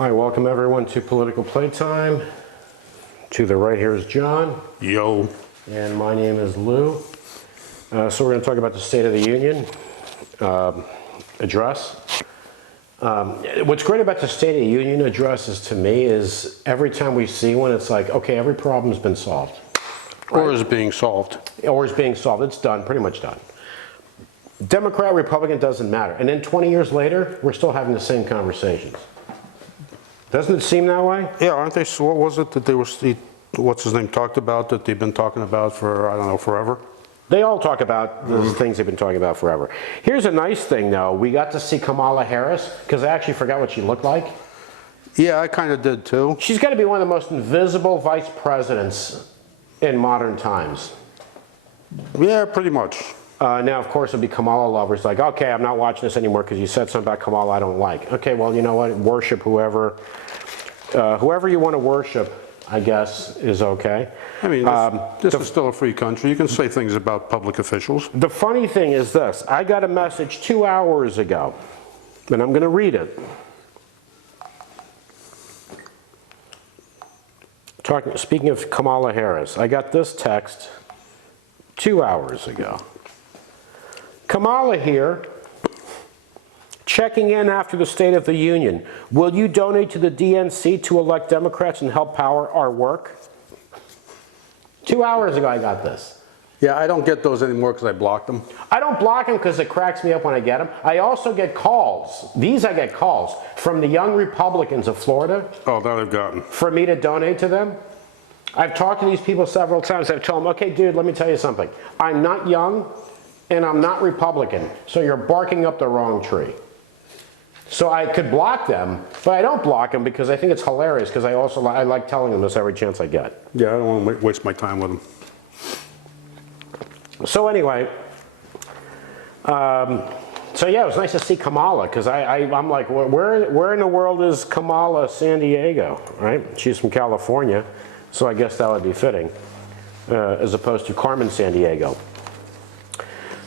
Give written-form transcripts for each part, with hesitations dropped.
Hi, welcome everyone to Political Playtime. To the right here is John. Yo. And my name is Lou. So we're going to talk about the State of the Union address. What's great about the State of the Union addresses to me is every time we see one, it's like, okay, every problem's been solved. Right? Or is being solved. Or is being solved. It's done, pretty much done. Democrat, Republican, doesn't matter. And then 20 years later, we're still having the same conversations. Doesn't it seem that way? Yeah, aren't they? What was it that they were, what's his name, talked about that they've been talking about for, I don't know, forever? They all talk about the things they've been talking about forever. Here's a nice thing, though. We got to see Kamala Harris, because I actually forgot what she looked like. Yeah, I kind of did, too. She's got to be one of the most invisible vice presidents in modern times. Yeah, pretty much. Now, of course, it'll be Kamala lovers like, okay, I'm not watching this anymore because you said something about Kamala I don't like. Okay, well, you know what? Worship whoever you want to worship, I guess, is okay. I mean, this is still a free country. You can say things about public officials. The funny thing is this. I got a message 2 hours ago, and I'm going to read it. Speaking of Kamala Harris, I got this text 2 hours ago. Kamala here, checking in after the State of the Union. Will you donate to the DNC to elect Democrats and help power our work? 2 hours ago I got this. Yeah, I don't get those anymore because I blocked them. I don't block them because it cracks me up when I get them. I also get calls. I get calls from the young Republicans of Florida. Oh, that I've gotten. For me to donate to them. I've talked to these people several times. I've told them, okay, dude, let me tell you something. I'm not young. And I'm not Republican, so you're barking up the wrong tree. So I could block them, but I don't block them because I think it's hilarious because I like telling them this every chance I get. Yeah, I don't want to waste my time with them. So anyway, so yeah, it was nice to see Kamala because I'm like, where in the world is Kamala San Diego, right? She's from California, so I guess that would be fitting, as opposed to Carmen San Diego.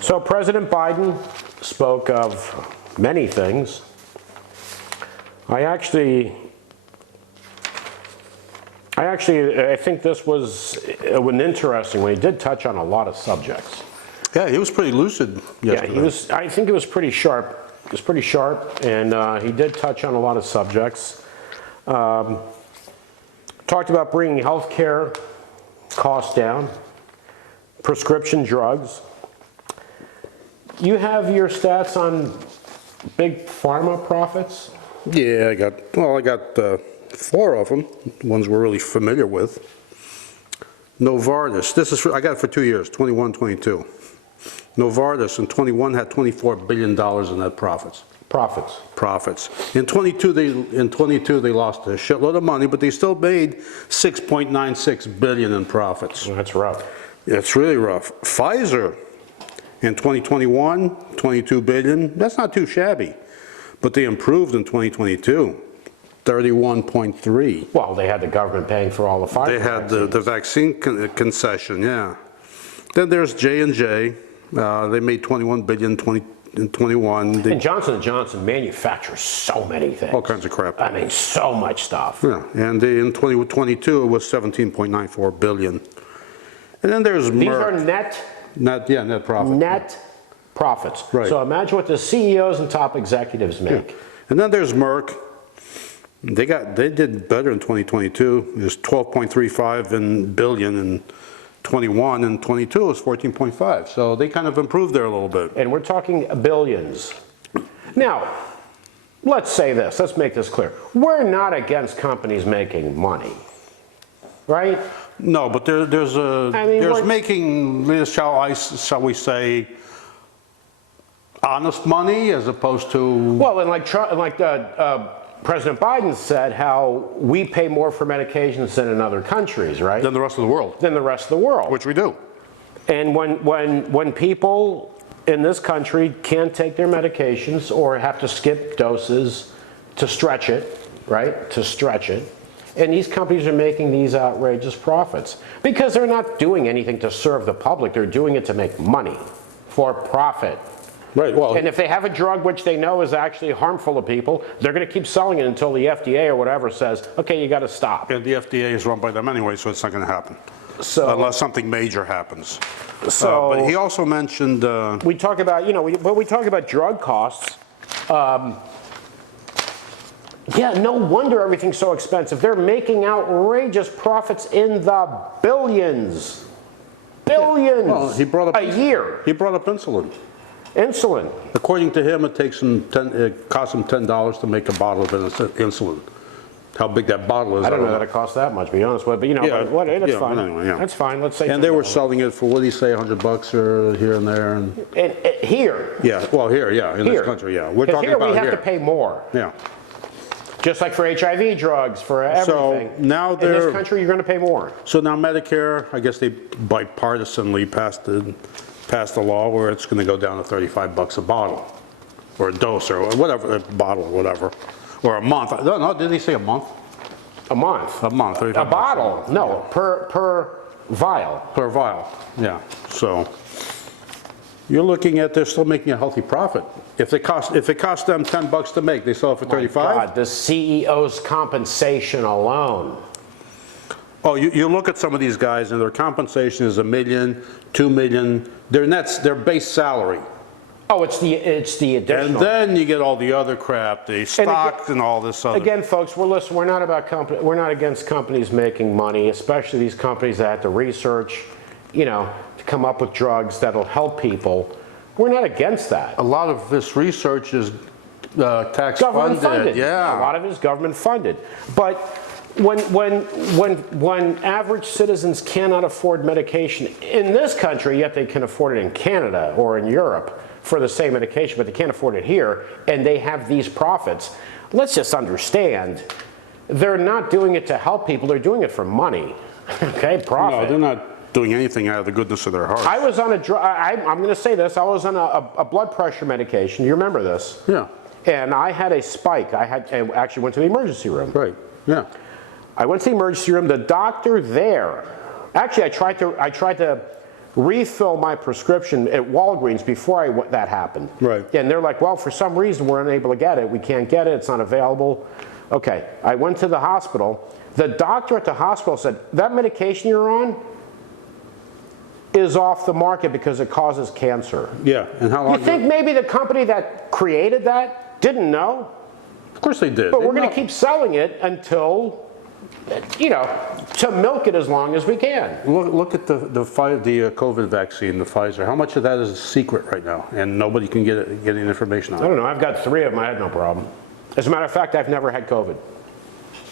So President Biden spoke of many things. I think this was an interesting one. He did touch on a lot of subjects. Yeah, he was pretty lucid yesterday. Yeah, I think it was pretty sharp. It was pretty sharp, and he did touch on a lot of subjects. Talked about bringing health care costs down, prescription drugs. You have your stats on big pharma profits? Yeah, I got 4 of them, ones we're really familiar with. Novartis, I got it for 2 years, 21, 22. Novartis in 21 had $24 billion in net profits. Profits. In 22 they lost a shitload of money, but they still made $6.96 billion in profits. Well, that's rough. It's really rough. Pfizer. In 2021, $22 billion. That's not too shabby. But they improved in 2022, 31.3. Well, they had the government paying for all the Pfizer They had the vaccine concession, yeah. Then there's J&J. They made $21 billion in 21. And Johnson & Johnson manufactures so many things. All kinds of crap. I mean, so much stuff. Yeah, and in 2022, it was $17.94 billion. And then there's Merck. These are net profit. Net profits. Right. So imagine what the CEOs and top executives make. Yeah. And then there's Merck. They did better in 2022. It was 12.35 billion in 21, and 22 was 14.5. So they kind of improved there a little bit. And we're talking billions. Now, let's say this. Let's make this clear. We're not against companies making money, right? No, but there's making, shall we say, honest money as opposed to. Well, and President Biden said how we pay more for medications than in other countries, right? Than the rest of the world. Than the rest of the world. Which we do. And when people in this country can't take their medications or have to skip doses to stretch it, right? To stretch it. And these companies are making these outrageous profits because they're not doing anything to serve the public. They're doing it to make money, for profit. Right, well- And if they have a drug which they know is actually harmful to people, they're going to keep selling it until the FDA or whatever says, okay, you got to stop. And the FDA is run by them anyway, so it's not going to happen. So- Unless something major happens. So- But he also mentioned, We talk about, when we talk about drug costs, yeah, no wonder everything's so expensive. They're making outrageous profits in the billions. Billions well, he brought up a year. he brought up insulin. Insulin. According to him, it costs him $10 to make a bottle of insulin. How big that bottle is, I don't know that it costs that much, to be honest with you, but Yeah, that's yeah, fine. anyway, yeah. That's fine, let's say. And they were $10. selling it for, what did he say, $100 or here and there? And Here. yeah, well, here, yeah, in Here. this country, yeah. We're Because talking here about we have here. to pay more. Yeah. Just like for HIV drugs, for everything. now in they're- this country, you're going to pay more. So now Medicare, I guess they bipartisanly passed a law where it's going to go down to $35 a bottle, or a dose, or whatever, a bottle, or whatever, or a month. No, did he say a month? A month. A month. A $35 bottle. No, per vial. per vial. Yeah. So you're looking at, they're still making a healthy profit. If it costs them $10 to make, they sell it for 35. God, the CEO's compensation alone. Oh, you look at some of these guys and their compensation is $1 million, $2 million. Their base salary. Oh, it's the additional. And then you get all the other crap, the stocks and all this other. Again, folks, we're not against companies making money, especially these companies that have to research, to come up with drugs that'll help people. We're not against that. A lot of this research is tax Government funded. Yeah. A lot of it is government funded. But when average citizens cannot afford medication in this country, yet they can afford it in Canada or in Europe for the same medication, but they can't afford it here, and they have these profits, let's just understand, they're not doing it to help people, they're doing it for money. Okay, profit. No, they're not doing anything out of the goodness of their hearts. I was on I'm going to say this, I was on a blood pressure medication, you remember this? Yeah. And I had a spike, I actually went to the emergency room. Right, yeah. I went to the emergency room, the doctor there, actually I tried to refill my prescription at Walgreens before that happened. Right. And they're like, well, for some reason we're unable to get it. We can't get it, it's not available. Okay, I went to the hospital. The doctor at the hospital said, that medication you're on is off the market because it causes cancer. Yeah, and how long? You think maybe the company that created that didn't know? Of course they did. But They we're going know. to keep selling it until, to milk it as long as we can. Look at the COVID vaccine, the Pfizer. How much of that is a secret right now, and nobody can get any information I on it? don't know, I've got 3 of them, I had no problem. As a matter of fact, I've never had COVID.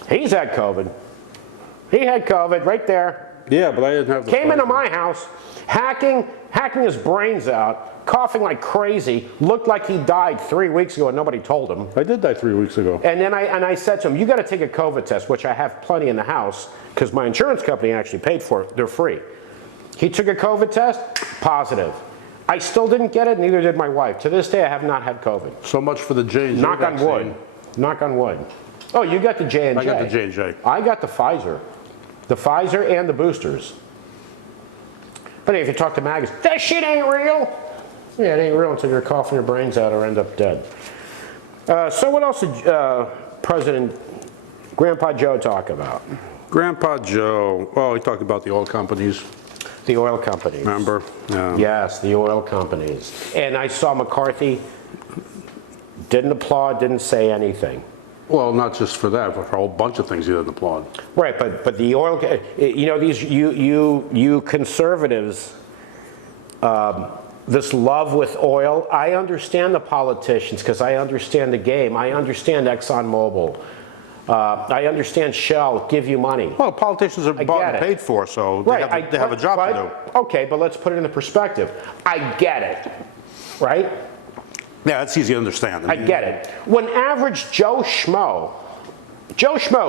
He's had COVID. He had COVID right there. Yeah, but I didn't have the Came into Pfizer. my house, hacking his brains out, coughing like crazy, looked like he died 3 weeks ago and nobody told him. I did die 3 weeks ago. And then I said to him, you got to take a COVID test, which I have plenty in the house because my insurance company actually paid for it. They're free. He took a COVID test, positive. I still didn't get it, neither did my wife. To this day, I have not had COVID. So much for the J&J Knock on vaccine. wood. Knock on wood. Oh, you got the J&J. I got the J&J. I got the Pfizer. The Pfizer and the boosters. But if you talk to maggots, that shit ain't real. Yeah, it ain't real until you're coughing your brains out or end up dead. So what else did President Grandpa Joe talk about? Grandpa Joe, oh, he talked about the oil companies, The oil companies. remember? Yeah. Yes, the oil companies. And I saw McCarthy didn't applaud, didn't say anything. Well, not just for that, but for a whole bunch of things he didn't applaud. Right, but the oil, these you conservatives, this love with oil. I understand the politicians because I understand the game. I understand ExxonMobil. I understand Shell give you money. Well, politicians are bought and paid for, so they have a job to do. Okay, but let's put it in the perspective. I get it, right? Yeah, that's easy to understand. I get it. When average Joe Schmo,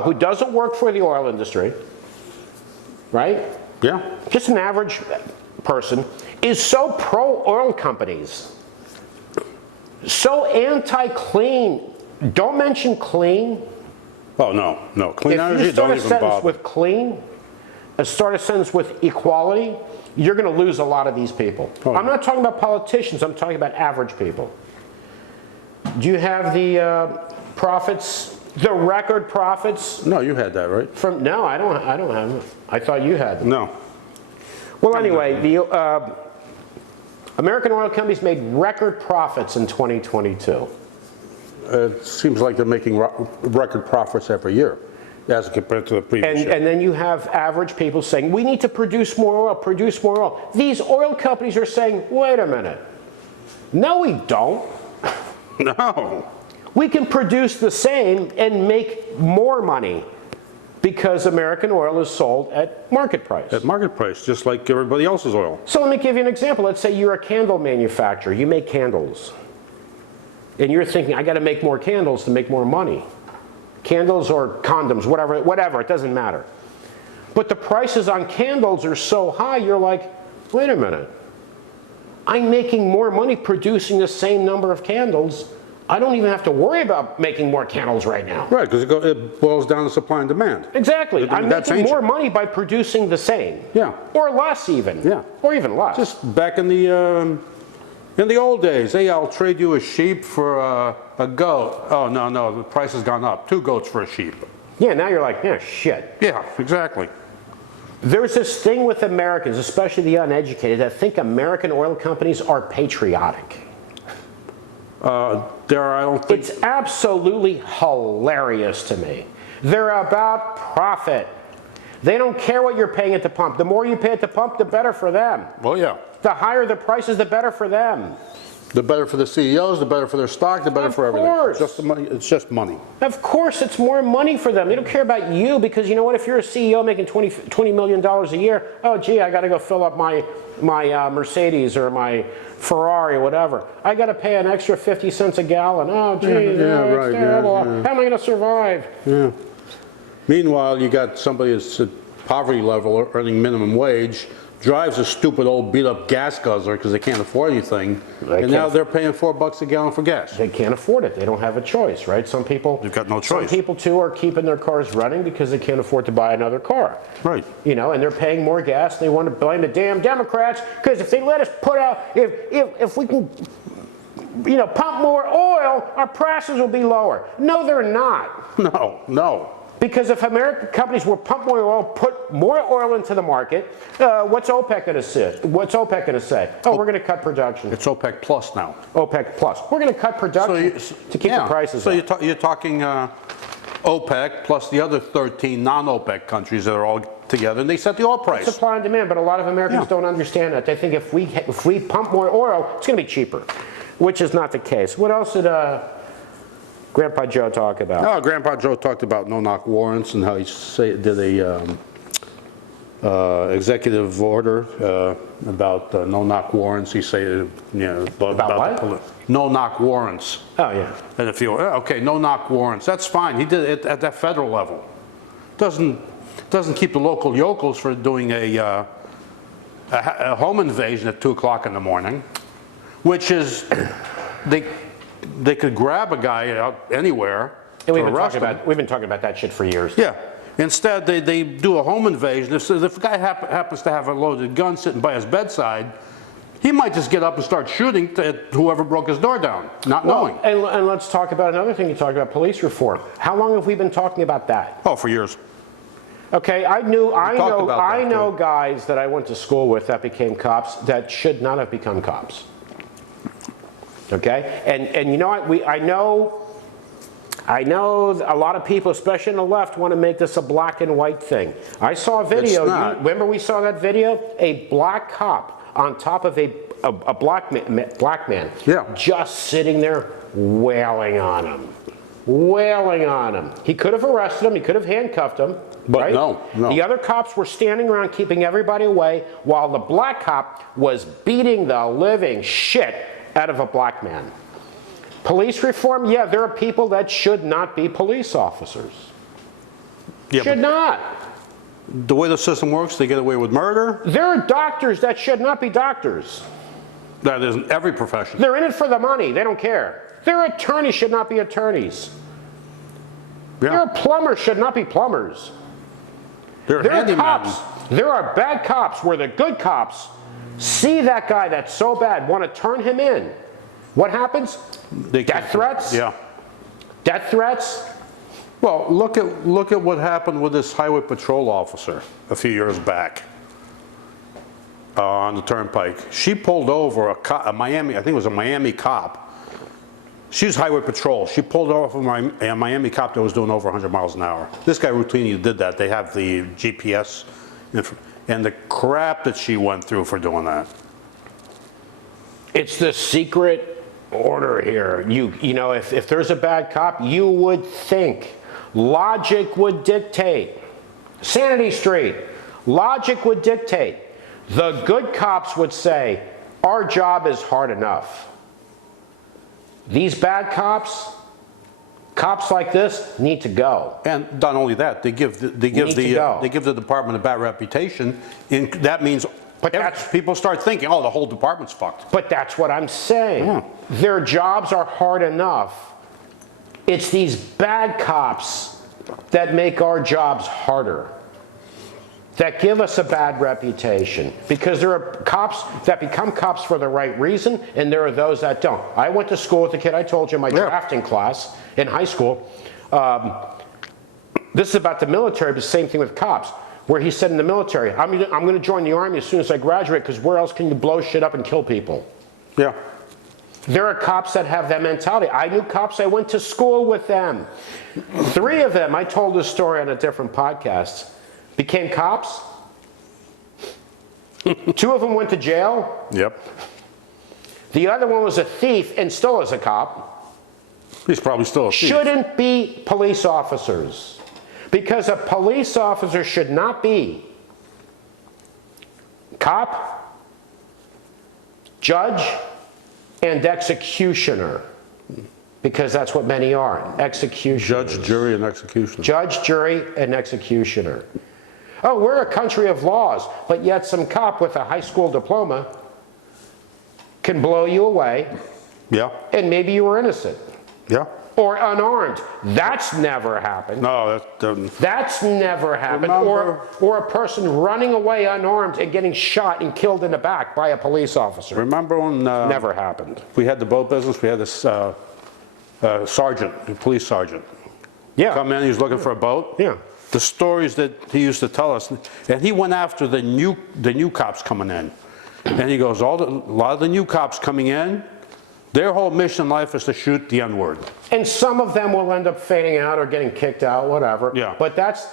who doesn't work for the oil industry, right? Yeah. Just an average person, is so pro-oil companies, so anti-clean, don't mention clean. Oh, no. Clean If energy, you start don't a even sentence bother. with clean, start a sentence with equality, you're going to lose a lot of these people. Oh. I'm not talking about politicians, I'm talking about average people. Do you have the profits, the record profits? No, you had that, right? No, I don't have them. I thought you had them. No. Well, anyway, the American oil companies made record profits in 2022. It seems like they're making record profits every year as compared to the previous year. And then you have average people saying, we need to produce more oil, produce more oil. These oil companies are saying, wait a minute. No, we don't. No. We can produce the same and make more money because American oil is sold at market price. At market price, just like everybody else's oil. So let me give you an example. Let's say you're a candle manufacturer. You make candles. And you're thinking, I got to make more candles to make more money. Candles or condoms, whatever, it doesn't matter. But the prices on candles are so high, you're like, wait a minute. I'm making more money producing the same number of candles. I don't even have to worry about making more candles right now. Right, because it boils down to supply and demand. Exactly. I'm That's making more ancient. money by producing the same. Yeah. Or less even. Yeah. Or even less. Just back in the old days, hey, I'll trade you a sheep for a goat. Oh, no, the price has gone up. 2 goats for a sheep. Yeah, now you're like, yeah, shit. Yeah, exactly. There's this thing with Americans, especially the uneducated, that think American oil companies are patriotic. I don't think... It's absolutely hilarious to me. They're about profit. They don't care what you're paying at the pump. The more you pay at the pump, the better for them. Well, yeah. The higher the prices, the better for them. The better for the CEOs, the better for their stock, the better for everything. Of course. Just the money, it's just money. Of course, it's more money for them. They don't care about you because you know what? If you're a CEO making $20 million a year, oh, gee, I got to go fill up my Mercedes or my Ferrari or whatever. I got to pay an extra 50 cents a gallon. Oh, gee, it's terrible. Yeah. How am I going to survive? Yeah. Meanwhile, you got somebody that's at poverty level earning minimum wage, drives a stupid old beat-up gas guzzler because they can't afford anything, and now they're paying $4 a gallon for gas. They can't afford it. They don't have a choice, right? Some people... You've got no Some choice. people, too, are keeping their cars running because they can't afford to buy another car. Right. You know, and they're paying more gas. They want to blame the damn Democrats because if they let us put out... If we can, you know, pump more oil, our prices will be lower. No, they're not. No. Because if American companies will pump more oil, put more oil into the market, what's OPEC going to say? What's OPEC going to say? Oh, we're going to cut production. It's OPEC Plus now. OPEC Plus. We're going to cut production to keep the prices up. So you're talking OPEC plus the other 13 non-OPEC countries that are all together, and they set the oil price. Supply and demand, but a lot of Americans don't understand that. They think if we pump more oil, it's going to be cheaper, which is not the case. What else did Grandpa Joe talk about? Oh, Grandpa Joe talked about no-knock warrants and how he did a executive order about no-knock warrants. He said, About what? No-knock warrants. Oh, yeah. And if you okay, no-knock warrants, that's fine. He did it at that federal level. Doesn't keep the local yokels for doing a home invasion at 2 o'clock in the morning, which is they could grab a guy out anywhere. And we've been talking about that shit for years. Yeah. Instead, they do a home invasion. If a guy happens to have a loaded gun sitting by his bedside, he might just get up and start shooting at whoever broke his door down, not knowing. And let's talk about another thing. You talked about police reform. How long have we been talking about that? Oh, for years. Okay, I know too. guys that I went to school with that became cops that should not have become cops. Okay, and you know what? I know a lot of people, especially on the left, want to make this a black and white thing. I saw a video. It's not. Remember we saw that video? A black cop on top of a black man, Yeah. just sitting there wailing on him. Wailing on him. He could have arrested him. He could have handcuffed him. But right? no. The other cops were standing around keeping everybody away while the black cop was beating the living shit out of a black man. Police reform, yeah, there are people that should not be police officers. Yeah, should not. The way the system works, they get away with murder. There are doctors that should not be doctors. That is in every profession. They're in it for the money. They don't care. Their attorneys should not be attorneys. Yeah. Their plumbers should not be plumbers. They're There are handyman. cops. There are bad cops where the good cops see that guy that's so bad, want to turn him in. What happens? Death threats? Yeah. Death threats? Well, look at what happened with this highway patrol officer a few years back on the turnpike. She pulled over a Miami, I think it was a Miami cop. She was highway patrol. She pulled over a Miami cop that was doing over 100 miles an hour. This guy routinely did that. They have the GPS and the crap that she went through for doing that. It's the secret order here. You know, if there's a bad cop, you would think logic would dictate. Sanity Street. Logic would dictate. The good cops would say, our job is hard enough. These bad cops like this need to go. And not only that, they give the department a bad reputation, and that means people start thinking, oh, the whole department's fucked. But that's what I'm saying. Yeah. Their jobs are hard enough. It's these bad cops that make our jobs harder, that give us a bad reputation, because there are cops that become cops for the right reason, and there are those that don't. I went to school with a kid, I told you, in my drafting class in high school. This is about the military, but the same thing with cops, where he said in the military, I'm going to join the Army as soon as I graduate, because where else can you blow shit up and kill people? Yeah. There are cops that have that mentality. I knew cops, I went to school with them. 3 of them, I told this story on a different podcast, became cops. 2 of them went to jail. Yep. The other one was a thief and still is a cop. He's probably still a thief. Shouldn't be police officers. Because a police officer should not be cop, judge, and executioner. Because that's what many are, executioners. Judge, jury, and executioner. Judge, jury, and executioner. Oh, we're a country of laws, but yet some cop with a high school diploma can blow you away. Yeah. And maybe you were innocent. Yeah. Or unarmed. That's never happened. No, That's never happened. Or a person running away unarmed and getting shot and killed in the back by a police officer. remember when Never happened. we had the boat business, we had this sergeant, a police sergeant. Yeah. Come in, he was looking for a boat. Yeah. The stories that he used to tell us, and he went after the new cops coming in. And he goes, a lot of the new cops coming in, their whole mission in life is to shoot the N-word. And some of them will end up fading out or getting kicked out, whatever. Yeah. But that's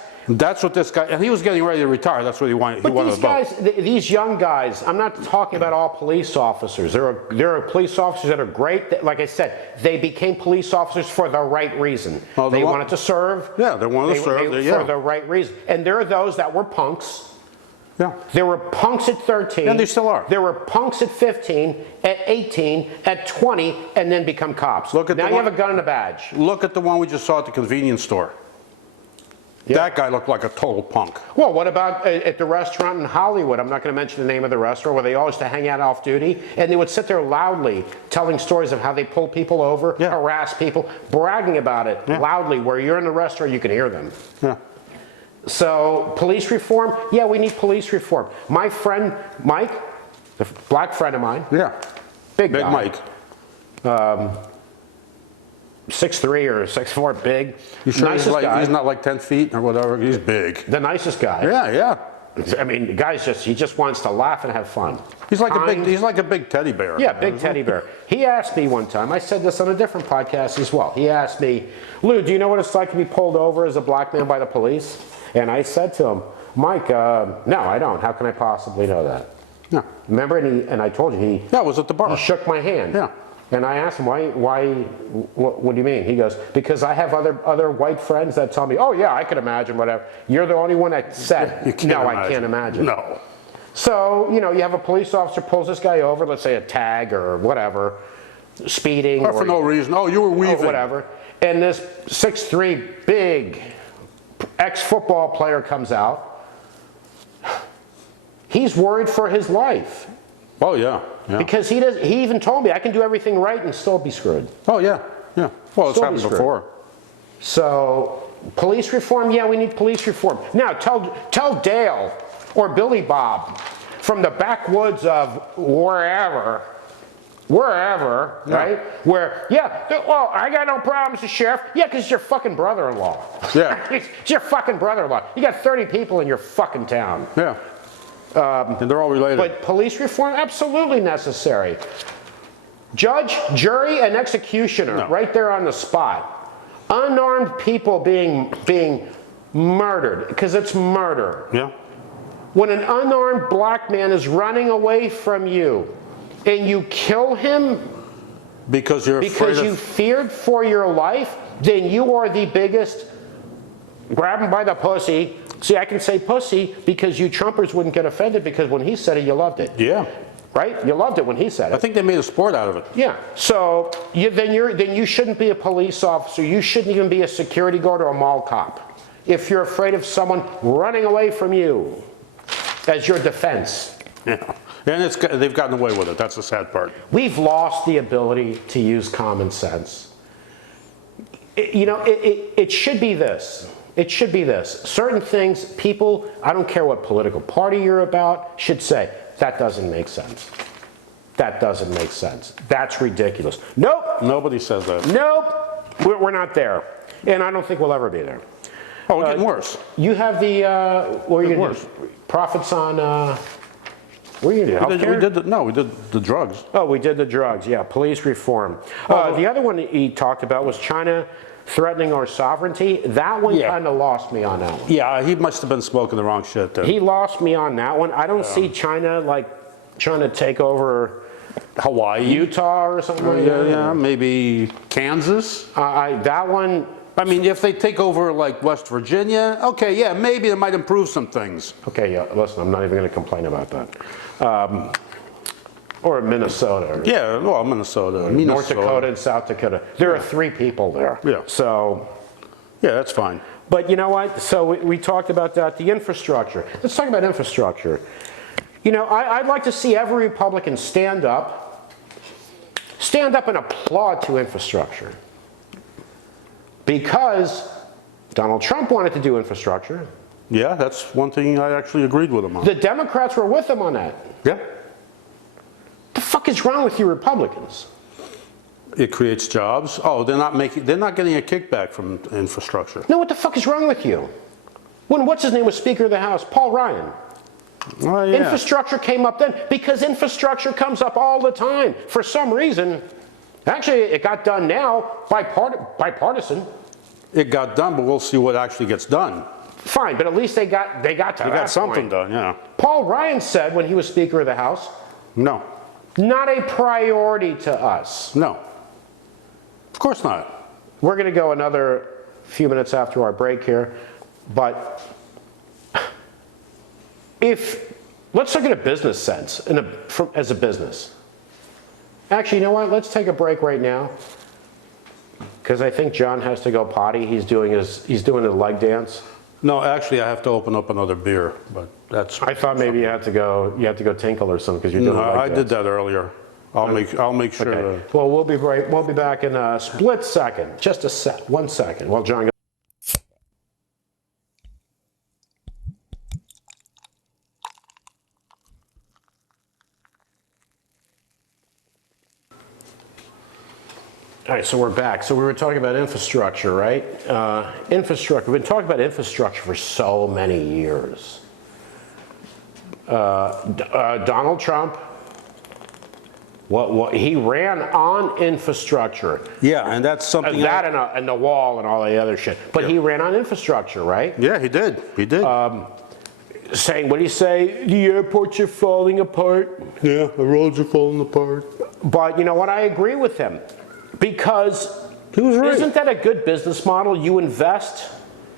what this guy, and he was getting ready to retire, that's what he wanted. But these guys, these young guys, I'm not talking about all police officers. There are police officers that are great. That, like I said, they became police officers for the right reason. Oh, they wanted to serve. Yeah, they wanted to serve. For the right reason. And there are those that were punks. Yeah. There were punks at 13. And they still are. There were punks at 15, at 18, at 20, and then become cops. Look at now you have a gun and a badge. Look at the one we just saw at the convenience store. Yeah. That guy looked like a total punk. Well, what about at the restaurant in Hollywood? I'm not going to mention the name of the restaurant, where they all used to hang out off duty, and they would sit there loudly telling stories of how they pull people over, harass people, bragging about it loudly, where you're in the restaurant, you can hear them. Yeah. So, police reform? Yeah, we need police reform. My friend, Mike, the black friend of mine. Yeah. Big guy. Mike. 6'3" or 6'4", big. You sure nicest guy. he's not like 10 feet or whatever? He's big. The nicest guy. Yeah, yeah. I mean, the guy's he just wants to laugh and have fun. He's like a big teddy bear. Yeah, big teddy bear. He asked me one time, I said this on a different podcast as well. He asked me, Lou, do you know what it's like to be pulled over as a black man by the police? And I said to him, Mike, no, I don't. How can I possibly know that? Yeah. Remember, and I told you, he was at the bar. He shook my hand. Yeah. And I asked him, what do you mean? He goes, because I have other white friends that tell me, oh yeah, I could imagine, whatever. You're the only one that said, I can't imagine. No. So, you have a police officer pulls this guy over, let's say a tag or whatever, speeding. Or for no reason. Oh, you were weaving. Or whatever. And this 6'3" big ex-football player comes out. He's worried for his life. Oh, yeah. Yeah. Because he even told me I can do everything right and still be screwed. Oh, yeah. Yeah. Well, it's happened before. So, police reform, yeah, we need police reform. Now, tell Dale or Billy Bob from the backwoods of wherever, right? Where, yeah, well, I got no problems with the sheriff. Yeah, because it's your fucking brother-in-law. Yeah. It's your fucking brother-in-law. You got 30 people in your fucking town. Yeah. And they're all related. But police reform, absolutely necessary. Judge, jury, and executioner, right there on the spot. Unarmed people being murdered, because it's murder. Yeah. When an unarmed black man is running away from you, and you kill him Because you feared for your life, then you are the biggest grab him by the pussy. See, I can say pussy because you Trumpers wouldn't get offended because when he said it, you loved it. Yeah. Right? You loved it when he said it. I think they made a sport out of it. Yeah. So then you shouldn't be a police officer. You shouldn't even be a security guard or a mall cop if you're afraid of someone running away from you as your defense. Yeah. And they've gotten away with it. That's the sad part. We've lost the ability to use common sense. It should be this. It should be this. Certain things, people, I don't care what political party you're about, should say, that doesn't make sense. That doesn't make sense. That's ridiculous. Nope. Nobody says that. Nope. We're not there. And I don't think we'll ever be there. Oh, we're getting worse. You have the, what are you going to do? Profits on, what are you going to do? Healthcare? We did the drugs. Oh, we did the drugs, yeah. Police reform. The other one he talked about was China threatening our sovereignty. That one kind of lost me on that one. Yeah, he must have been smoking the wrong shit there. He lost me on that one. I don't see China like trying to take over Hawaii, Utah or something like that. Yeah, maybe Kansas. That one. I mean, if they take over like West Virginia, okay, yeah, maybe it might improve some things. Okay, yeah. Listen, I'm not even going to complain about that. Or Minnesota. Yeah, well, Minnesota. North Dakota and South Dakota. There are 3 people there. Yeah. So. Yeah, that's fine. But you know what? So we talked about that. The infrastructure. Let's talk about infrastructure. I'd like to see every Republican stand up and applaud to infrastructure. Because Donald Trump wanted to do infrastructure. Yeah, that's one thing I actually agreed with him on. The Democrats were with him on that. Yeah. The fuck is wrong with you Republicans? It creates jobs. Oh, they're not getting a kickback from infrastructure. No, what the fuck is wrong with you? When what's his name was Speaker of the House, Paul Ryan. Oh, yeah. Infrastructure came up then because infrastructure comes up all the time. For some reason, actually it got done now bipartisan. It got done, but we'll see what actually gets done. Fine, but at least they got something done, yeah. Paul Ryan said when he was Speaker of the House, no. Not a priority to us. No. Of course not. We're going to go another few minutes after our break here, but let's look at a business sense as a business. Actually, you know what? Let's take a break right now because I think John has to go potty. He's doing his leg dance. No, actually, I have to open up another beer, but that's. I thought maybe you had to go tinkle or something because you're doing a leg dance. I did that earlier. I'll make sure. Okay. Well, we'll be back in a split second. Just 1 second. While John goes. All right, so we're back. So we were talking about infrastructure, right? Infrastructure. We've been talking about infrastructure for so many years. Donald Trump, he ran on infrastructure. Yeah, and that's something. And the wall and all the other shit. But he ran on infrastructure, right? Yeah, he did. He did. Saying, what did he say? The airports are falling apart. Yeah, the roads are falling apart. But you know what? I agree with him. Because he was right. Isn't that a good business model? You invest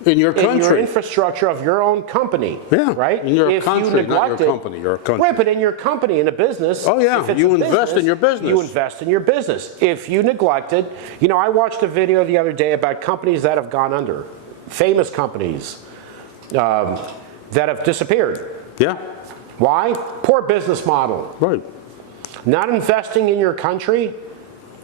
in your country, in your infrastructure of your own company. Yeah, right. In your country, not your company. Your country. Right, but in your company, in a business. Oh yeah, you invest in your business. You invest in your business. If you neglect it, I watched a video the other day about companies that have gone under, famous companies that have disappeared. Yeah. Why? Poor business model. Right. Not investing in your country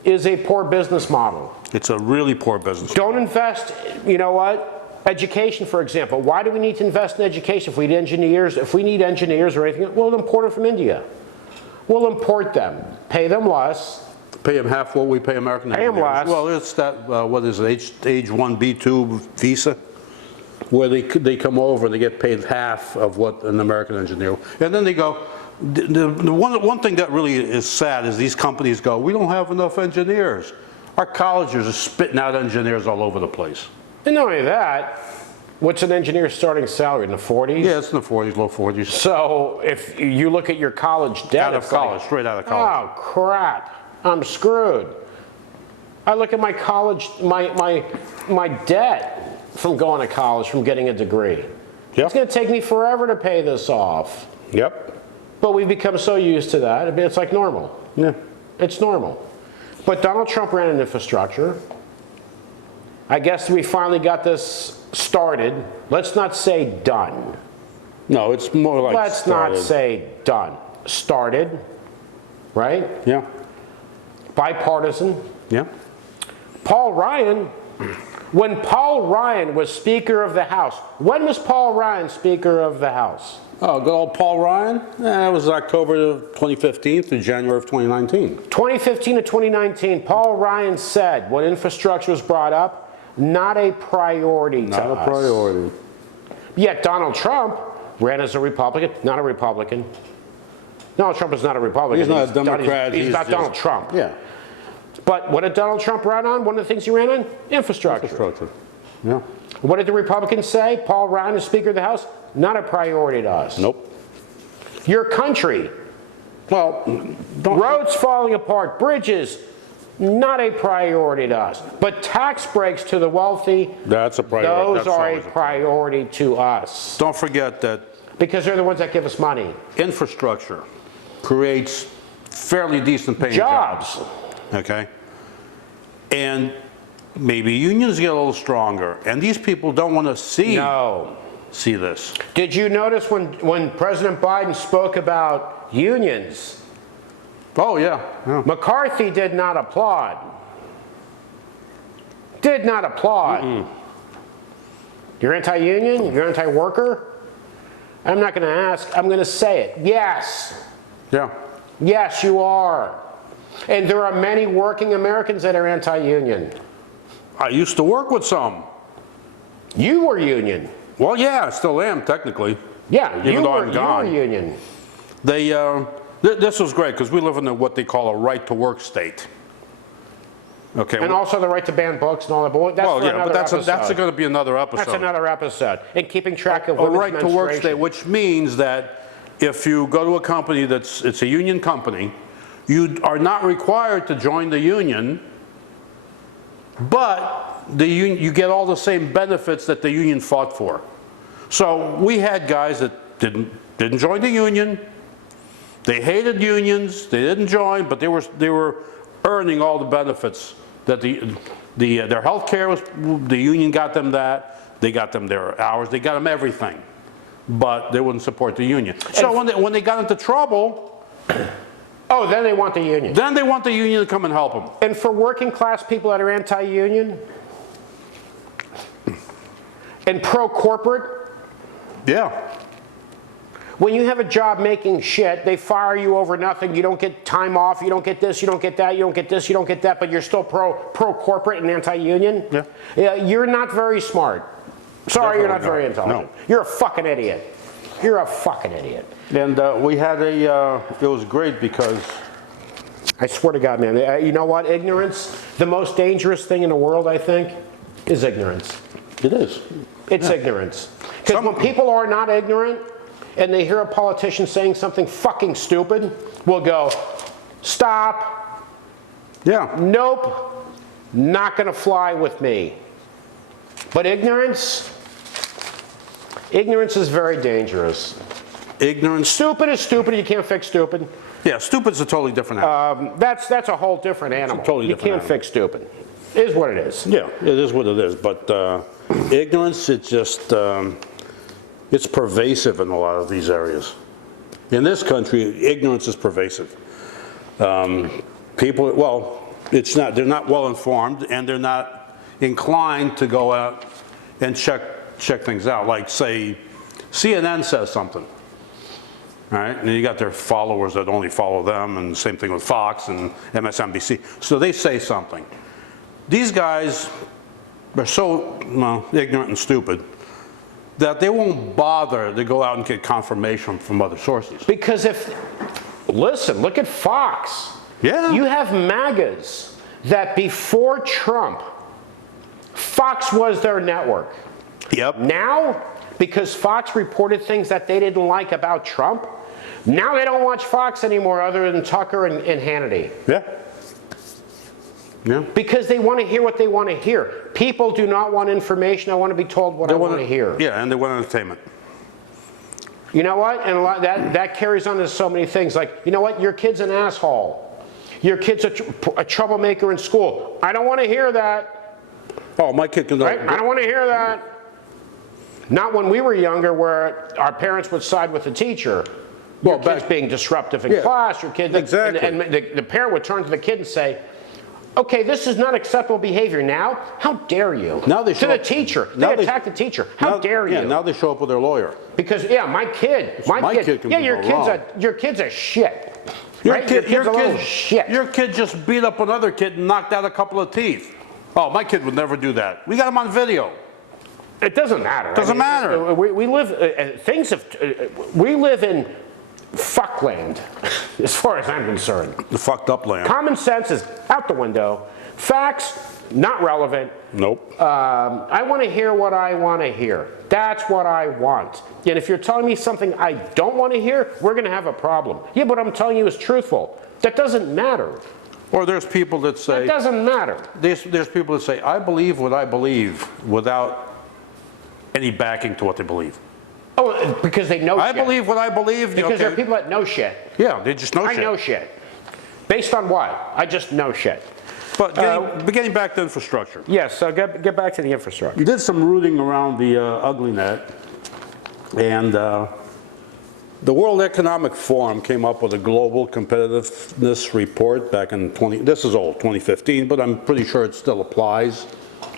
is a poor business model. It's a really poor business. Don't invest, you know what? Education, for example. Why do we need to invest in education? If we need engineers or anything, we'll import them from India. We'll import them, pay them less. Pay them half what we pay American Pay them engineers. less. Well, it's that, what is it, H1, B2 visa, where they come over and they get paid half of what an American engineer. And then they go, the one thing that really is sad is these companies go, we don't have enough engineers. Our colleges are spitting out engineers all over the place. And not only that, what's an engineer's starting salary, in the 40s? Yeah, it's in the 40s, low 40s. So if you look at your college debt, Out of college, straight out of college. Oh crap, I'm screwed. I look at my college, my debt from going to college, from getting a degree. Yep. It's going to take me forever to pay this off. Yep. But we've become so used to that, I mean, it's like normal. Yeah. It's normal. But Donald Trump ran an infrastructure. I guess we finally got this started. Let's not say done. No, it's more like Let's started. not say done. Started, right? Yeah. Bipartisan. Yeah. Paul Ryan, when Paul Ryan was Speaker of the House, when was Paul Ryan Speaker of the House? Oh, good old Paul Ryan? That was October 2015 through January of 2019. 2015 to 2019, Paul Ryan said, when infrastructure was brought up, not a priority to us. Not a priority. Yet Donald Trump ran as a Republican, not a Republican. Donald Trump is not a Republican. He's not a Democrat. He's not Donald Trump. Yeah. But what did Donald Trump run on? One of the things he ran on? Infrastructure. Infrastructure. Yeah. What did the Republicans say? Paul Ryan is Speaker of the House? Not a priority to us. Nope. Your country. Well, Roads falling apart, bridges, not a priority to us. But tax breaks to the wealthy, that's a priority. those That's are a always priority to us. Don't forget that Because they're the ones that give us money. infrastructure creates fairly decent paying Jobs. Okay? And maybe unions get a little stronger, and these people don't want to see this. Did you notice when President Biden spoke about unions, Oh, yeah. Yeah. McCarthy did not applaud. Did not applaud. You're anti-union? You're anti-worker? I'm not going to ask. I'm going to say it. Yes. Yeah. Yes, you are. And there are many working Americans that are anti-union. I used to work with some. You were union. Well, yeah, I still am, technically. Yeah, Even you though were, I'm you gone. were union. They, this was great, because we live in what they call a right-to-work state. Okay. And also the right to ban books and all that. But that's well, for yeah, another but that's episode. going to be another episode. That's another episode. And keeping track of A women's right-to-work state, menstruation. which means that if you go to a company it's a union company, you are not required to join the union, but you get all the same benefits that the union fought for. So we had guys that didn't join the union. They hated unions. They didn't join, but they were earning all the benefits that their health care was. The union got them that. They got them their hours. They got them everything, but they wouldn't support the union. So when they got into trouble, oh, then they want the union. then they want the union to come and help them. And for working class people that are anti-union and pro-corporate, Yeah. when you have a job making shit, they fire you over nothing. You don't get time off. You don't get this. You don't get that. You don't get this. You don't get that. But you're still pro-corporate and anti-union. Yeah. You're not very smart. Sorry, you're not very intelligent. No. You're a fucking idiot. You're a fucking idiot. And we had it was great because I swear to God, man. You know what? Ignorance. The most dangerous thing in the world, I think, is ignorance. it is. It's ignorance. Because when people are not ignorant and they hear a politician saying something fucking stupid, we'll go, stop, Yeah. nope, not gonna fly with me. But ignorance is very dangerous. Ignorance. Stupid is stupid, you can't fix stupid. Yeah, stupid's a totally different animal. That's a whole different animal. totally you different can't animal. fix stupid. It is what it is. Yeah, it is what it is. But ignorance, it's just, it's pervasive in a lot of these areas. In this country, ignorance is pervasive. People, well, they're not well informed, and they're not inclined to go out and check check things out. Like, say, CNN says something, all right? And you got their followers that only follow them, and same thing with Fox and MSNBC. So they say something. These guys are so, well, ignorant and stupid that they won't bother to go out and get confirmation from other sources. Because listen, look at Fox. Yeah. You have MAGAs that before Trump, Fox was their network. Yep. Now, because Fox reported things that they didn't like about Trump, now they don't watch Fox anymore other than Tucker and Hannity. Yeah. Yeah. Because they want to hear what they want to hear. People do not want information. I want to be told what I want to hear. Yeah, and they want entertainment. You know what? And that carries on to so many things. Like, you know what? Your kid's an asshole. Your kid's a troublemaker in school. I don't want to hear that. Oh, my kid can... Right? I don't want to hear that. Not when we were younger, where our parents would side with the teacher. Your kid's being disruptive in class. Your kid... Exactly. And the parent would turn to the kid and say, okay, this is not acceptable behavior. Now, how dare you? Now they show to the teacher. They attack the teacher. How dare you? Yeah, now they show up with their lawyer. Because, yeah, my kid can yeah, your kid's a shit. Your kid's a little shit. Your kid just beat up another kid and knocked out a couple of teeth. Oh, my kid would never do that. We got him on video. It doesn't matter. Doesn't matter. We live we live in fuckland, as far as I'm concerned. The fucked up land. Common sense is out the window. Facts, not relevant. Nope. I want to hear what I want to hear. That's what I want. And if you're telling me something I don't want to hear, we're going to have a problem. Yeah, but I'm telling you is truthful. That doesn't matter. Or there's people that say... It doesn't matter. There's people that say, I believe what I believe without any backing to what they believe. Oh, because they know shit. I believe what I believe. Because there are people that know shit. Yeah, they just know shit. I know shit. Based on what? I just know shit. But getting back to infrastructure. Yes, so get back to the infrastructure. You did some rooting around the ugly net, and the World Economic Forum came up with a global competitiveness report back in this is old, 2015, but I'm pretty sure it still applies.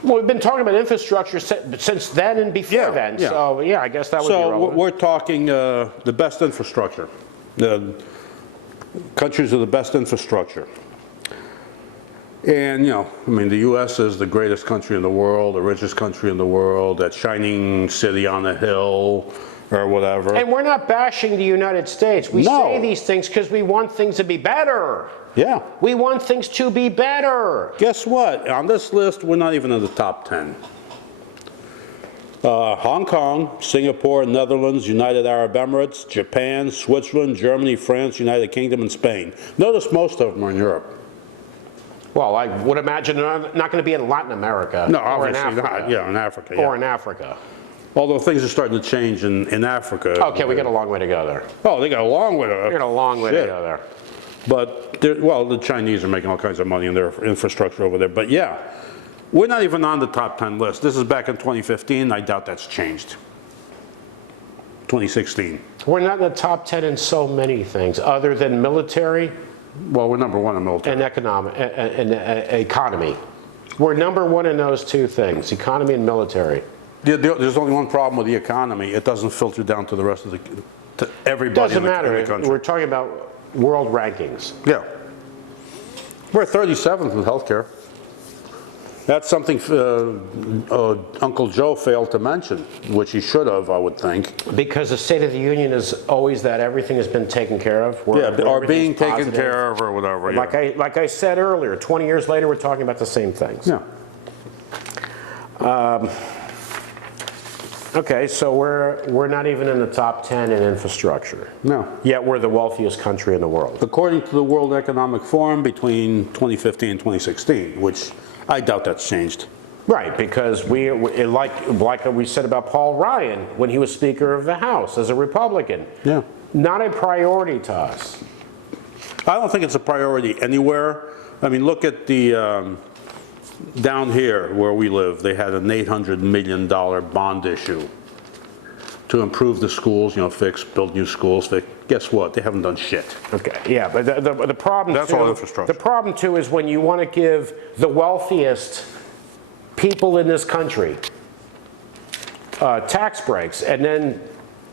Well, we've been talking about infrastructure since then and before then, so yeah, I guess that would be relevant. So we're talking the best infrastructure. The countries with the best infrastructure. And, you know, I mean, the U.S. is the greatest country in the world, the richest country in the world, that shining city on a hill or whatever. And we're not bashing the United States. We say these things because we want things to be better. Yeah. We want things to be better. Guess what? On this list, we're not even in the top 10. Hong Kong, Singapore, Netherlands, United Arab Emirates, Japan, Switzerland, Germany, France, United Kingdom, and Spain. Notice most of them are in Europe. Well, I would imagine they're not going to be in Latin America. No, or in obviously Africa. not. Yeah, in Africa. Or in Africa. Although things are starting to change in Africa. Okay, we got a long way to go there. Oh, they got a long way to go. We got a long way to go there. But, well, the Chinese are making all kinds of money in their infrastructure over there. But yeah, we're not even on the top 10 list. This is back in 2015. I doubt that's changed. 2016. We're not in the top 10 in so many things, other than military. Well, we're number one in military. And economy. We're number one in those two things, economy and military. There's only one problem with the economy. It doesn't filter down to the rest of to everybody in the country. We're talking about world rankings. Yeah. We're 37th in healthcare. That's something Uncle Joe failed to mention, which he should have, I would think. Because the State of the Union is always that everything has been taken care of. Or being taken care of or whatever. Yeah. Like I said earlier, 20 years later, we're talking about the same things. Yeah. Okay, so we're not even in the top 10 in infrastructure. No. Yet we're the wealthiest country in the world. According to the World Economic Forum, between 2015 and 2016, which I doubt that's changed. Right, because like we said about Paul Ryan when he was Speaker of the House as a Republican. Yeah. Not a priority to us. I don't think it's a priority anywhere. I mean, look at the down here where we live. They had an $800 million bond issue to improve the schools, you know, build new schools. Guess what? They haven't done shit. Okay, yeah, but the problem That's all infrastructure. The problem too is when you want to give the wealthiest people in this country tax breaks, and then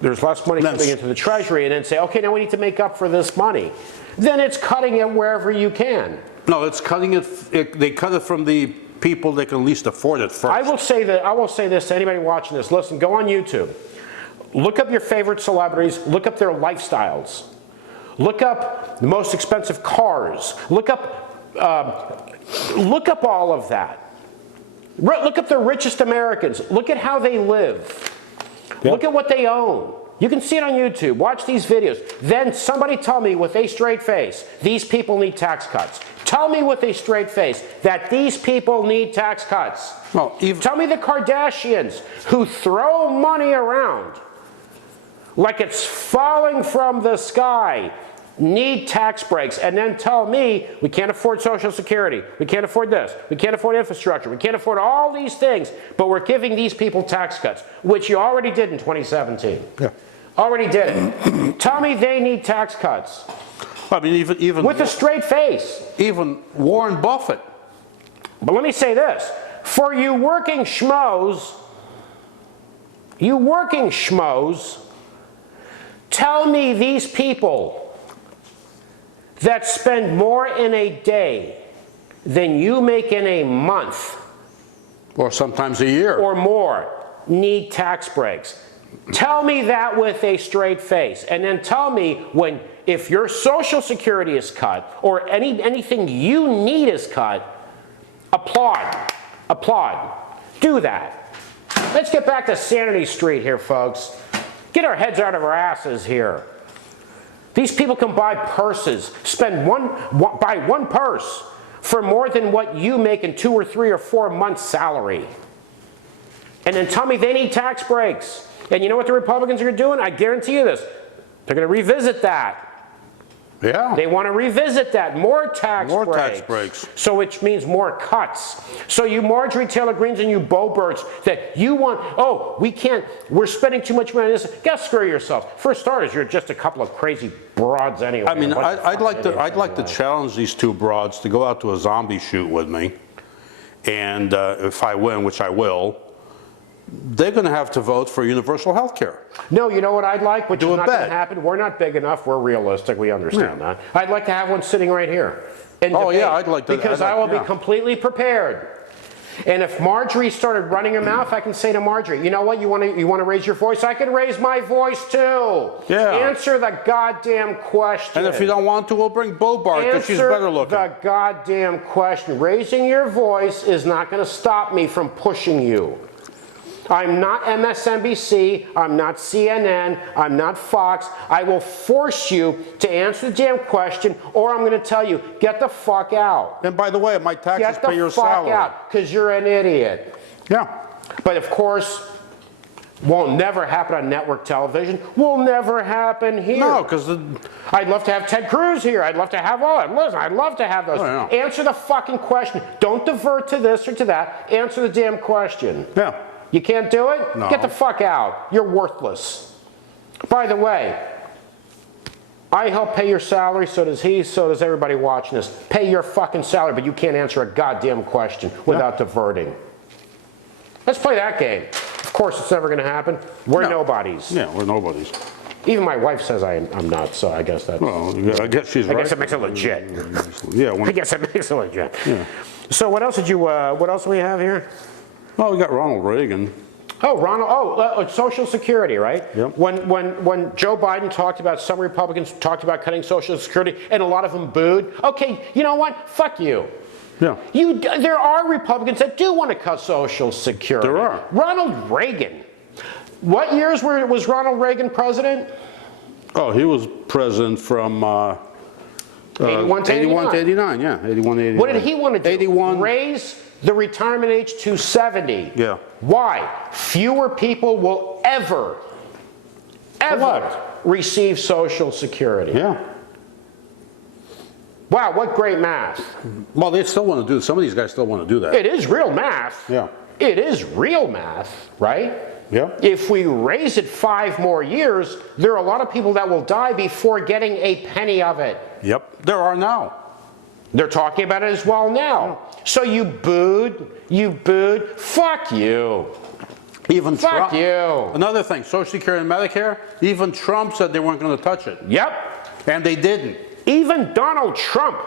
there's less money coming into the Treasury, and then say, okay, now we need to make up for this money. Then it's cutting it wherever you can. No, it's cutting it, they cut it from the people that can least afford it first. I will say this to anybody watching this. Listen, go on YouTube. Look up your favorite celebrities. Look up their lifestyles. Look up the most expensive cars. Look up all of that. Look up the richest Americans. Look at how they live. Yep. Look at what they own. You can see it on YouTube. Watch these videos. Then somebody tell me with a straight face, these people need tax cuts. Tell me with a straight face that these people need tax cuts. Well, tell me the Kardashians who throw money around like it's falling from the sky need tax breaks, and then tell me we can't afford Social Security, we can't afford this, we can't afford infrastructure, we can't afford all these things, but we're giving these people tax cuts, which you already did in 2017. Yeah. Already did it. Tell me they need tax cuts. I mean, even with a straight face. Even Warren Buffett. But let me say this. For you working schmoes, tell me these people that spend more in a day than you make in a month, or sometimes a year, or more, need tax breaks. Tell me that with a straight face, and then tell me if your Social Security is cut or anything you need is cut, applaud, do that. Let's get back to Sanity Street here, folks. Get our heads out of our asses here. These people can buy purses, buy one purse for more than what you make in 2 or 3 or 4 months' salary. And then tell me they need tax breaks. And you know what the Republicans are doing? I guarantee you this. They're going to revisit that. Yeah. They want to revisit that. More tax breaks. So which means more cuts. So you Marjorie Taylor Greens and you Boberts that you want, we're spending too much money on this. Guess screw yourself. For starters, you're just a couple of crazy broads anyway. I mean, I'd like to challenge these two broads to go out to a zombie shoot with me. And if I win, which I will, they're going to have to vote for universal health care. No, you know what I'd like, which is not going to happen? We're not big enough. We're realistic. We understand that. I'd like to have one sitting right here. Yeah, I'd like to. Because I will be completely prepared. And if Marjorie started running her mouth, I can say to Marjorie, you know what, you want to raise your voice? I can raise my voice too. Yeah. Answer the goddamn question. And if you don't want to, we'll bring Bobart because she's better looking. Answer the goddamn question. Raising your voice is not going to stop me from pushing you. I'm not MSNBC, I'm not CNN, I'm not Fox. I will force you to answer the damn question, or I'm going to tell you, get the fuck out. And by the way, my taxes pay your salary. Get the fuck out, because you're an idiot. Yeah. But of course, won't never happen on network television. Will never happen here. No, because I'd love to have Ted Cruz here. I'd love to have all that. Listen, I'd love to have those. Oh, yeah. Answer the fucking question. Don't divert to this or to that. Answer the damn question. Yeah. You can't do it? No. Get the fuck out. You're worthless. By the way, I help pay your salary, so does he, so does everybody watching this. Pay your fucking salary, but you can't answer a goddamn question without diverting. Let's play that game. Of course, it's never going to happen. We're nobodies. Yeah, we're nobodies. Even my wife says I'm not, so I guess that's... Well, I guess she's right. I guess it makes it legit. Yeah. I guess it makes it legit. Yeah. So what else what else do we have here? Oh, we got Ronald Reagan. Oh, Social Security, right? Yep. When Joe Biden talked about, some Republicans talked about cutting Social Security, and a lot of them booed. Okay, you know what? Fuck you. Yeah. There are Republicans that do want to cut Social Security. There are. Ronald Reagan. What years was Ronald Reagan president? Oh, he was president from 81 to 89, yeah. 81 to 89. What did he want to do? 81. Raise the retirement age to 70. Yeah. Why? Fewer people will ever receive Social Security. Yeah. Wow, what great math. Well, they still want to do, some of these guys still want to do that. It is real math. Yeah. It is real math, right? Yeah. If we raise it 5 more years, there are a lot of people that will die before getting a penny of it. Yep, there are now. They're talking about it as well now. So you booed, fuck you. Even Fuck Trump. you. Another thing, Social Security and Medicare, even Trump said they weren't going to touch it. Yep. And they didn't. Even Donald Trump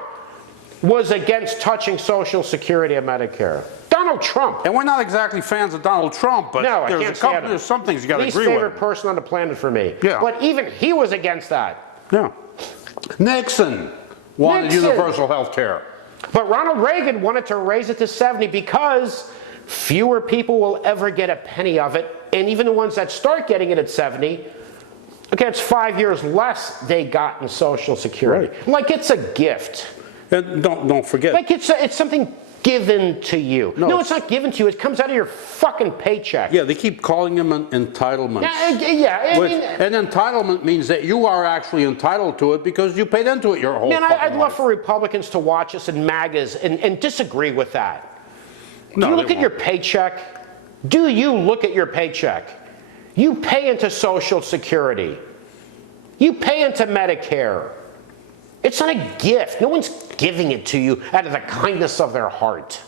was against touching Social Security and Medicare. Donald Trump. And we're not exactly fans of Donald Trump, but No, I can't stand him. there's some things you got to agree Least favorite with. person on the planet for me. Yeah. But even he was against that. Yeah. Nixon wanted Nixon. universal health care. But Ronald Reagan wanted to raise it to 70 because fewer people will ever get a penny of it. And even the ones that start getting it at 70, okay, it's 5 years less they got in Social Security. Right. Like it's a gift. And don't forget. Like it's something given to you. No, it's not given to you. It comes out of your fucking paycheck. Yeah, they keep calling them entitlements. Yeah. I mean, An entitlement means that you are actually entitled to it because you paid into it your whole man, fucking I'd love life. for Republicans to watch us in MAGAs and disagree with that. No, Do you they look at your won't. paycheck? Do you look at your paycheck? You pay into Social Security. You pay into Medicare. It's not a gift. No one's giving it to you out of the kindness of their heart.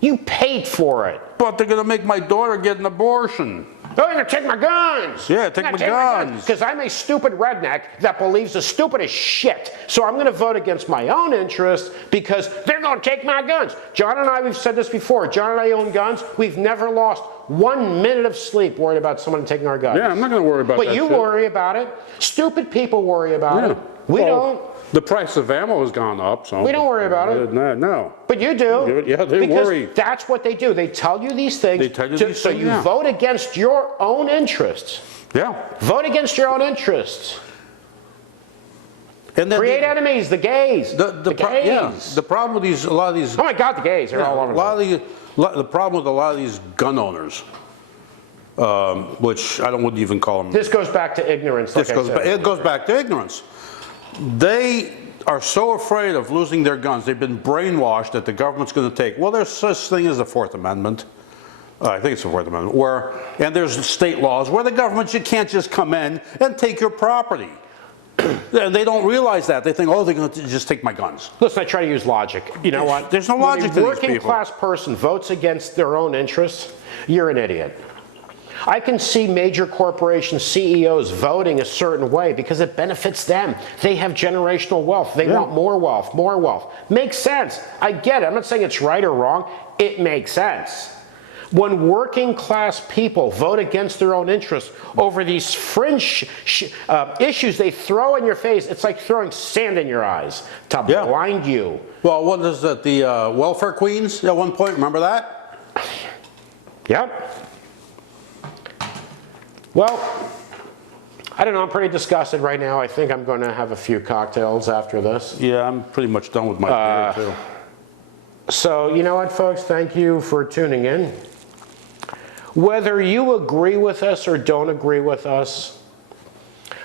You paid for it. But they're going to make my daughter get an abortion. Oh, you're gonna take my guns. Yeah, take my guns. Because I'm a stupid redneck that believes the stupidest shit. So I'm gonna vote against my own interest because they're gonna take my guns. John and I, we've said this before. John and I own guns. We've never lost 1 minute of sleep worried about someone taking our guns. Yeah, I'm not going to worry about that But you shit. worry about it. Stupid people worry about it. We don't. The price of ammo has gone up, so... We don't worry about it. No. But you do. Yeah, they because worry. That's what they do. They tell you these things. They tell you these so things, you yeah. vote against your own interests. Yeah. Vote against your own interests. And then Create enemies, the gays. The gays. Yeah, the problem with a lot of these... Oh my God, the gays are all over the problem with a lot of these gun owners, which I wouldn't even call them... This goes back to ignorance, like It goes back to ignorance. They are so afraid of losing their guns. They've been brainwashed that the government's going to take... Well, there's such thing as the Fourth Amendment. I think it's the Fourth Amendment. And there's state laws where the government, you can't just come in and take your property. They don't realize that. They think, oh, they're going to just take my guns. Listen, I try to use logic. You know what? There's no logic to When a these working people. class person votes against their own interests, you're an idiot. I can see major corporation CEOs voting a certain way because it benefits them. They have generational wealth. They want more wealth, more wealth. Makes sense. I get it. I'm not saying it's right or wrong. It makes sense. When working class people vote against their own interests over these fringe issues they throw in your face, it's like throwing sand in your eyes to blind you. Well, what is that? The welfare queens at one point, remember that? Yep. Well, I don't know, I'm pretty disgusted right now. I think I'm going to have a few cocktails after this. Yeah, I'm pretty much done with my beer, too. So, you know what, folks? Thank you for tuning in. Whether you agree with us or don't agree with us,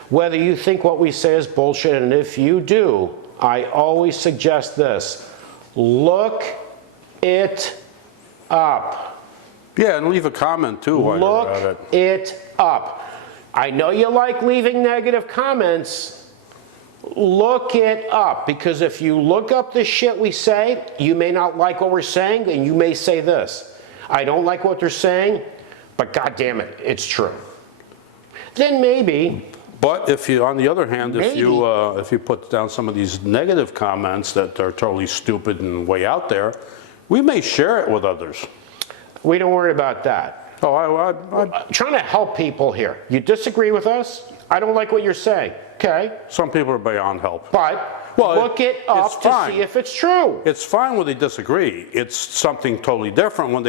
whether you think what we say is bullshit, and if you do, I always suggest this. Look it up. Yeah, and leave a comment, too, while you're at Look it up. I know you like leaving negative comments. Look it up, because if you look up the shit we say, you may not like what we're saying, and you may say this: I don't like what they're saying, but God damn it, it's true. Then maybe. But if you, on the other hand, if you put down some of these negative comments that are totally stupid and way out there, we may share it with others. We don't worry about that. Oh, I'm trying to help people here. You disagree with us? I don't like what you're saying. Okay. Some people are beyond help. But Well, look it up to see if it's true. It's fine when they disagree. It's something totally different when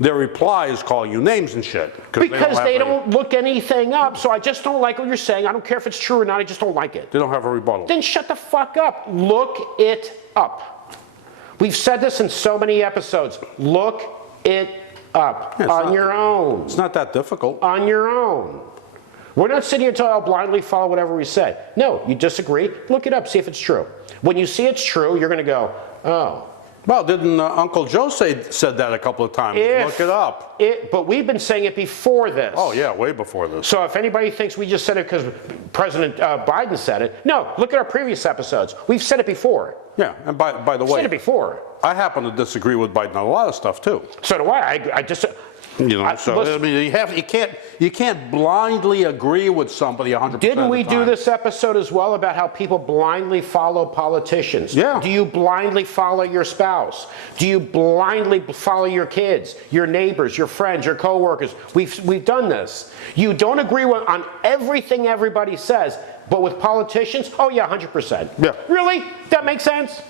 their replies call you names and shit. Because they don't look anything up, so I just don't like what you're saying. I don't care if it's true or not, I just don't like it. They don't have a rebuttal. Then shut the fuck up. Look it up. We've said this in so many episodes. Look it up on your own. It's not that difficult. On your own. We're not sitting here until I'll blindly follow whatever we say. No, you disagree, look it up, see if it's true. When you see it's true, you're going to go, oh. Well, didn't Uncle Joe said that a couple of times? Look it up. But we've been saying it before this. Oh, yeah, way before this. So if anybody thinks we just said it because President Biden said it, no, look at our previous episodes. We've said it before. Yeah, and by the way, said it before. I happen to disagree with Biden on a lot of stuff, too. So do I. You know, so I mean, you can't blindly agree with somebody 100% Didn't we of the time. do this episode as well about how people blindly follow politicians? Yeah. Do you blindly follow your spouse? Do you blindly follow your kids, your neighbors, your friends, your coworkers? We've done this. You don't agree on everything everybody says, but with politicians, oh yeah, 100%. Yeah. Really? That makes sense?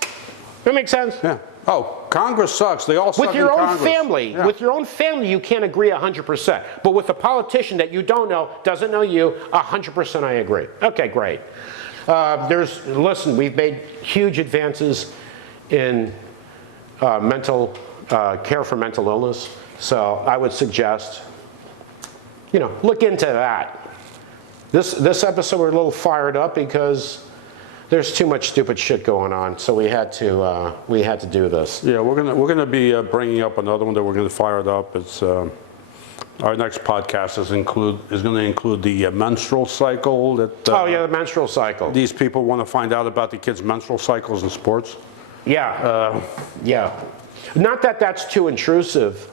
That makes sense? Yeah. Oh, Congress sucks. They all suck With your in own Congress. family, Yeah. with your own family, you can't agree 100%. But with a politician that you don't know, doesn't know you, 100% I agree. Okay, great. Listen, we've made huge advances in mental care for mental illness. So I would suggest, look into that. This episode we're a little fired up because there's too much stupid shit going on, so we had to do this. Yeah, we're gonna be bringing up another one that we're gonna fire it up. It's our next podcast is going to include the menstrual cycle. That Oh yeah, the menstrual cycle. these people want to find out about the kids' menstrual cycles in sports. Yeah, yeah. Not that that's too intrusive.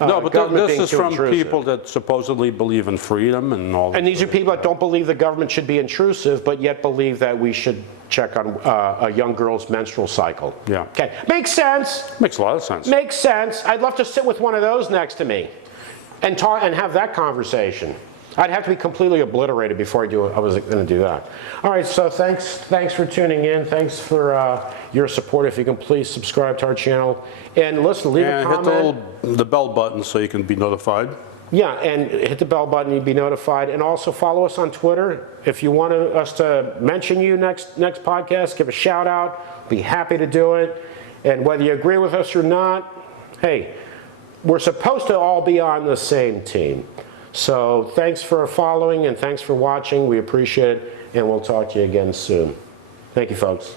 No, but government this being is too from intrusive. people that supposedly believe in freedom and all. And these are people that don't believe the government should be intrusive, but yet believe that we should check on a young girl's menstrual cycle. Yeah. Okay, makes sense. Makes a lot of sense. Makes sense. I'd love to sit with one of those next to me and talk and have that conversation. I'd have to be completely obliterated before I was going to do that. All right, so thanks for tuning in. Thanks for your support. If you can please subscribe to our channel and listen, leave a comment. Hit the bell button so you can be notified. Yeah, and hit the bell button, you'll be notified. And also follow us on Twitter. If you want us to mention you next podcast, give a shout out. Be happy to do it. And whether you agree with us or not, hey, we're supposed to all be on the same team. So thanks for following and thanks for watching. We appreciate it, and we'll talk to you again soon. Thank you, folks.